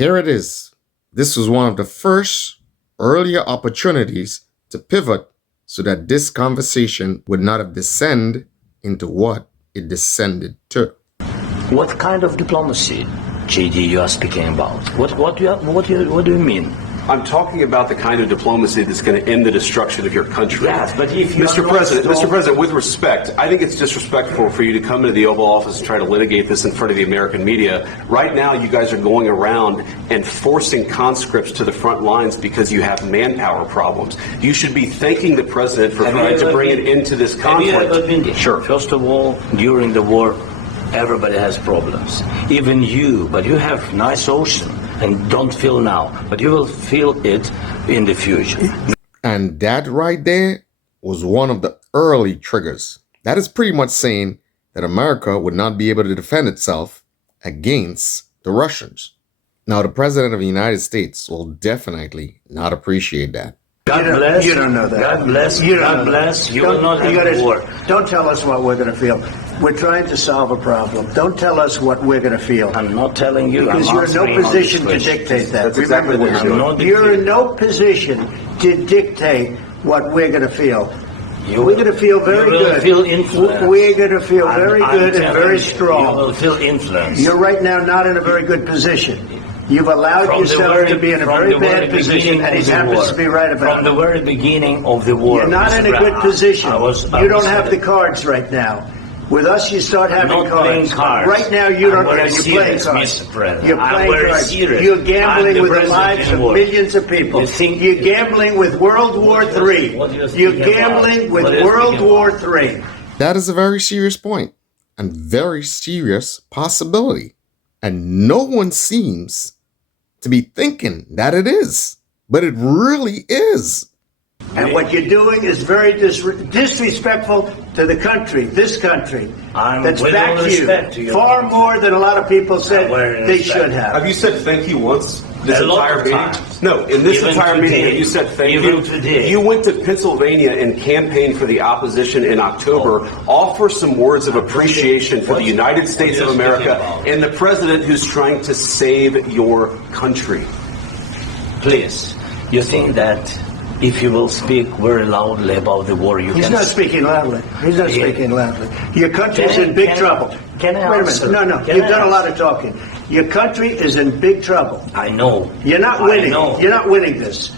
Here it is. This was one of the first earlier opportunities to pivot so that this conversation would not have descended into what it descended to. What kind of diplomacy, JD, you are speaking about? What do you mean? I'm talking about the kind of diplomacy that's going to end the destruction of your country. Yes, but if you Mr. President, with respect, I think it's disrespectful for you to come into the Oval Office and try to litigate this in front of the American media. Right now, you guys are going around and forcing conscripts to the front lines because you have manpower problems. You should be thanking the president for trying to bring an end to this conflict. Sure. First of all, during the war, everybody has problems. Even you, but you have nice ocean. And don't feel now, but you will feel it in the future. And that right there was one of the early triggers. That is pretty much saying that America would not be able to defend itself against the Russians. Now, the President of the United States will definitely not appreciate that. God bless. You don't know that. God bless. God bless. You will not have war. Don't tell us what we're going to feel. We're trying to solve a problem. Don't tell us what we're going to feel. I'm not telling you. Because you're in no position to dictate that. That's exactly what you're doing. You're in no position to dictate what we're going to feel. We're going to feel very good. Feel influence. We're going to feel very good and very strong. You will feel influence. You're right now not in a very good position. You've allowed yourself to be in a very bad position, and he happens to be right about it. From the very beginning of the war. You're not in a good position. You don't have the cards right now. With us, you start having cards. Right now, you don't have. You're playing cards. You're playing cards. You're gambling with the lives of millions of people. You're gambling with World War III. You're gambling with World War III. That is a very serious point and very serious possibility. And no one seems to be thinking that it is. But it really is. And what you're doing is very disrespectful to the country, this country, that's backed you far more than a lot of people said they should have. Have you said thank you once this entire meeting? No, in this entire meeting, have you said thank you? You went to Pennsylvania and campaigned for the opposition in October. Offer some words of appreciation for the United States of America and the president who's trying to save your country. Please, you think that if you will speak very loudly about the war, He's not speaking loudly. He's not speaking loudly. Your country is in big trouble. Can I answer? Wait a minute. No. You've done a lot of talking. Your country is in big trouble. I know. You're not winning. You're not winning this.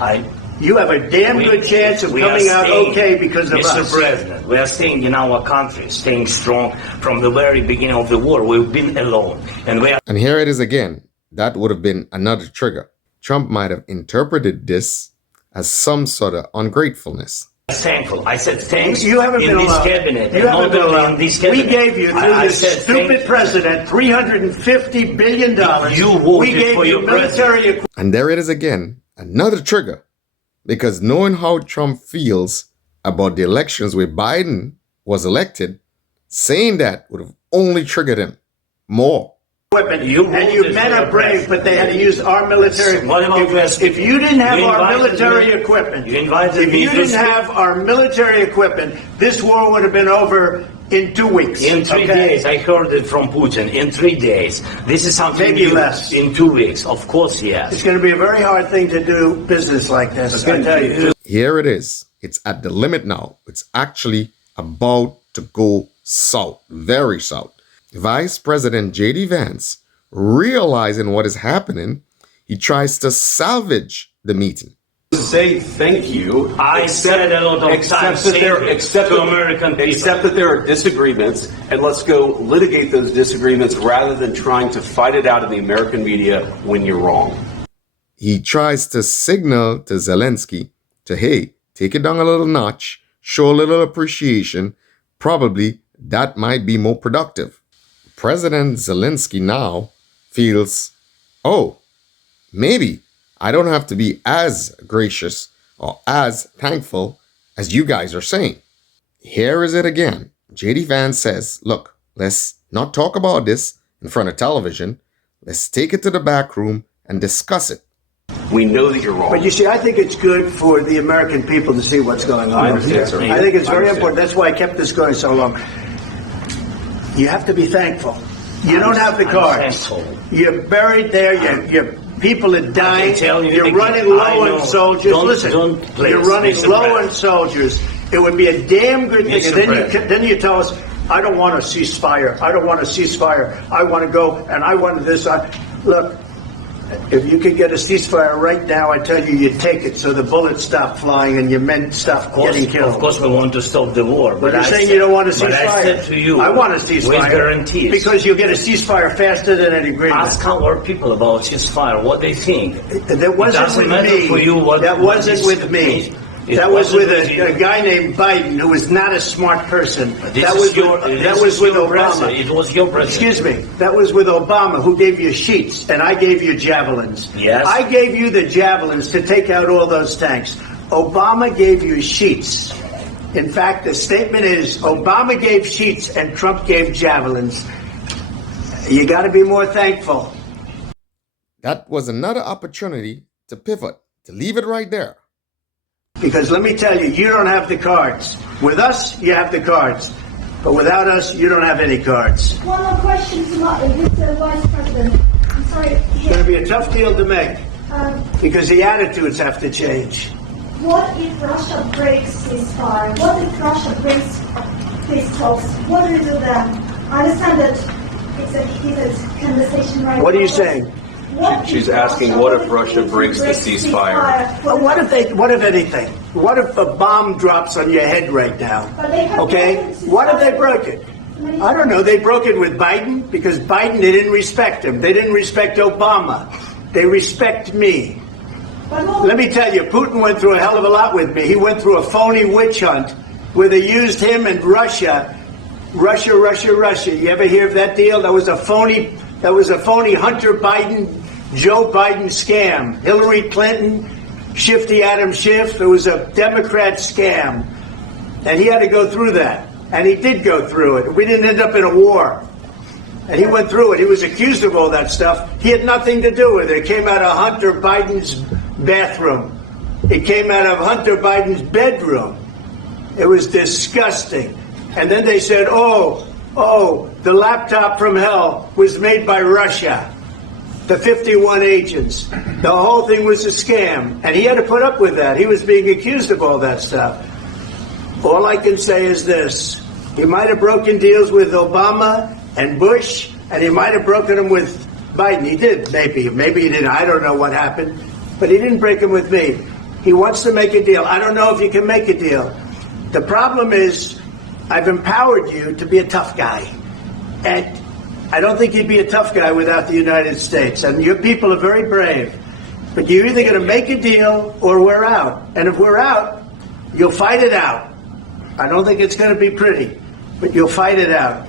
You have a damn good chance of coming out okay because of us. Mr. President, we are staying in our country, staying strong from the very beginning of the war. We've been alone. And here it is again. That would have been another trigger. Trump might have interpreted this as some sort of ungratefulness. Thankful. I said thanks. You haven't been allowed. Cabinet. You haven't been allowed. We gave you, through this stupid president, $350 billion. We gave you military equipment. And there it is again, another trigger. Because knowing how Trump feels about the elections where Biden was elected, saying that would have only triggered him more. And you men are brave, but they had to use our military equipment. If you didn't have our military equipment, this war would have been over in 2 weeks. In 3 days. I heard it from Putin. In 3 days. This is something maybe less. In 2 weeks. Of course, yes. It's going to be a very hard thing to do business like this, I tell you. Here it is. It's at the limit now. It's actually about to go south. Very south. Vice President J.D. Vance, realizing what is happening, he tries to salvage the meeting. Say thank you. I said a lot of times to American people. Except that there are disagreements, and let's go litigate those disagreements rather than trying to fight it out in the American media when you're wrong. He tries to signal to Zelensky to, hey, take it down a little notch, show a little appreciation. Probably that might be more productive. President Zelensky now feels, oh, maybe I don't have to be as gracious or as thankful as you guys are saying. Here is it again. J.D. Vance says, look, let's not talk about this in front of television. Let's take it to the back room and discuss it. We know that you're wrong. But you see, I think it's good for the American people to see what's going on. I understand, sir. I think it's very important. That's why I kept this going so long. You have to be thankful. You don't have the cards. You're buried there. People are dying. You're again, running low on soldiers. Listen, please, you're running Mr. low President. on soldiers. It would be a damn good thing. Mr. And then you tell us, I don't want a ceasefire. I don't want a ceasefire. I want to go and I want this. Look, if you could get a ceasefire right now, I tell you, you'd take it so the bullets stop flying and your men stop getting killed. Of course, we want to stop the war. But you're saying you don't want a ceasefire. But I said to you, I want a ceasefire. with guarantees. Because you'll get a ceasefire faster than an agreement. Ask our people about ceasefire, what they think. That wasn't with me. For you that wasn't with me. That was with a guy named Biden, who was not a smart person. That was with Obama. It was your president. Excuse me. That was with Obama, who gave you sheets, and I gave you javelins. Yes. I gave you the javelins to take out all those tanks. Obama gave you sheets. In fact, the statement is Obama gave sheets and Trump gave javelins. You got to be more thankful. That was another opportunity to pivot, to leave it right there. Because let me tell you, you don't have the cards. With us, you have the cards. But without us, you don't have any cards. One more question to Mr. Vice President. I'm sorry. It's going to be a tough deal to make. Because the attitudes have to change. What if Russia breaks ceasefire? What if Russia breaks peace talks? What do you do then? I understand that it's a heated conversation right now. What are you saying? She's asking, what if Russia breaks the ceasefire? Well, what if anything? What if a bomb drops on your head right now? Okay? What if they broke it? I don't know. They broke it with Biden because Biden, they didn't respect him. They didn't respect Obama. They respect me. Let me tell you, Putin went through a hell of a lot with me. He went through a phony witch hunt where they used him and Russia. Russia. You ever hear of that deal? That was a phony Hunter Biden, Joe Biden scam. Hillary Clinton, Shifty Adam Schiff. It was a Democrat scam. And he had to go through that. And he did go through it. We didn't end up in a war. And he went through it. He was accused of all that stuff. He had nothing to do with it. It came out of Hunter Biden's bathroom. It came out of Hunter Biden's bedroom. It was disgusting. And then they said, oh, the laptop from hell was made by Russia. The 51 agents. The whole thing was a scam. And he had to put up with that. He was being accused of all that stuff. All I can say is this. He might have broken deals with Obama and Bush, and he might have broken them with Biden. He did, maybe. Maybe he didn't. I don't know what happened. But he didn't break them with me. He wants to make a deal. I don't know if you can make a deal. The problem is I've empowered you to be a tough guy. And I don't think you'd be a tough guy without the United States. And your people are very brave. But you're either going to make a deal or we're out. And if we're out, you'll fight it out. I don't think it's going to be pretty, but you'll fight it out.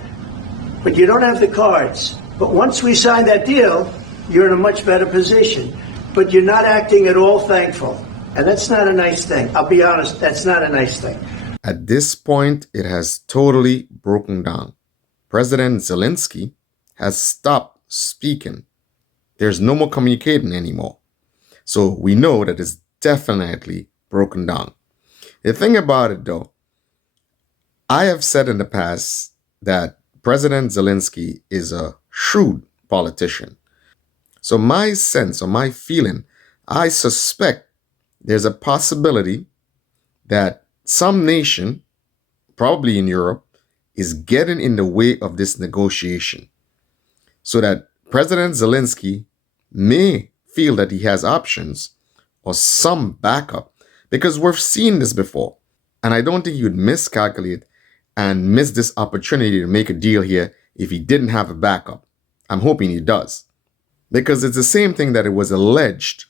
But you don't have the cards. But once we sign that deal, you're in a much better position. But you're not acting at all thankful. And that's not a nice thing. I'll be honest, that's not a nice thing. At this point, it has totally broken down. President Zelensky has stopped speaking. There's no more communicating anymore. So we know that it's definitely broken down. The thing about it, though, I have said in the past that President Zelensky is a shrewd politician. So my sense or my feeling, I suspect there's a possibility that some nation, probably in Europe, is getting in the way of this negotiation so that President Zelensky may feel that he has options or some backup, because we've seen this before. And I don't think you'd miscalculate and miss this opportunity to make a deal here if he didn't have a backup. I'm hoping he does. Because it's the same thing that it was alleged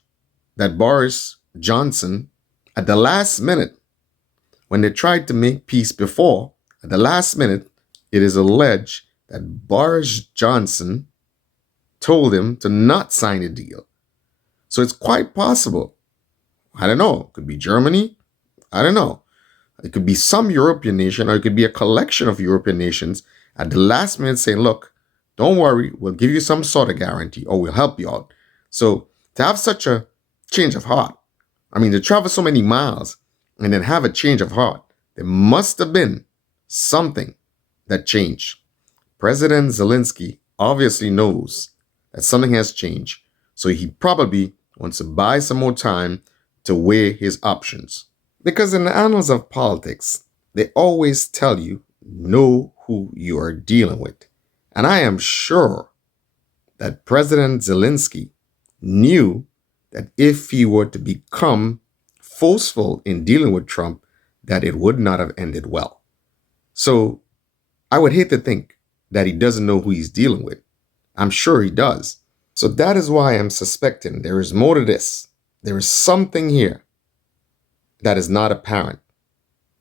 that Boris Johnson, at the last minute, when they tried to make peace before, at the last minute, it is alleged that Boris Johnson told him to not sign a deal. So it's quite possible. I don't know. It could be Germany. I don't know. It could be some European nation, or it could be a collection of European nations at the last minute saying, look, don't worry, we'll give you some sort of guarantee or we'll help you out. So to have such a change of heart, I mean, to travel so many miles and then have a change of heart, there must have been something that changed. President Zelensky obviously knows that something has changed, So he probably wants to buy some more time to weigh his options. Because in the annals of politics, they always tell you, know who you are dealing with. And I am sure that President Zelensky knew that if he were to become forceful in dealing with Trump, that it would not have ended well. So I would hate to think that he doesn't know who he's dealing with. I'm sure he does. So that is why I'm suspecting there is more to this. There is something here that is not apparent,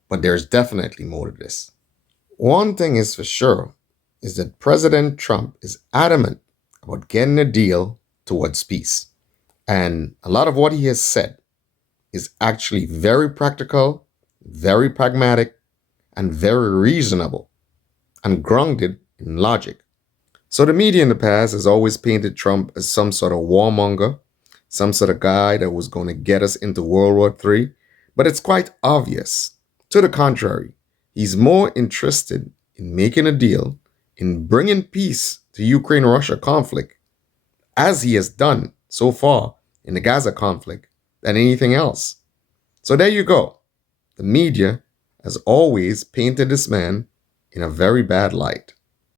but there's definitely more to this. One thing is for sure is that President Trump is adamant about getting a deal towards peace. And a lot of what he has said is actually very practical, very pragmatic, and very reasonable, and grounded in logic. So the media in the past has always painted Trump as some sort of warmonger, some sort of guy that was going to get us into World War III. But it's quite obvious. To the contrary, he's more interested in making a deal, in bringing peace to Ukraine-Russia conflict, as he has done so far in the Gaza conflict, than anything else. So there you go. The media has always painted this man in a very bad light.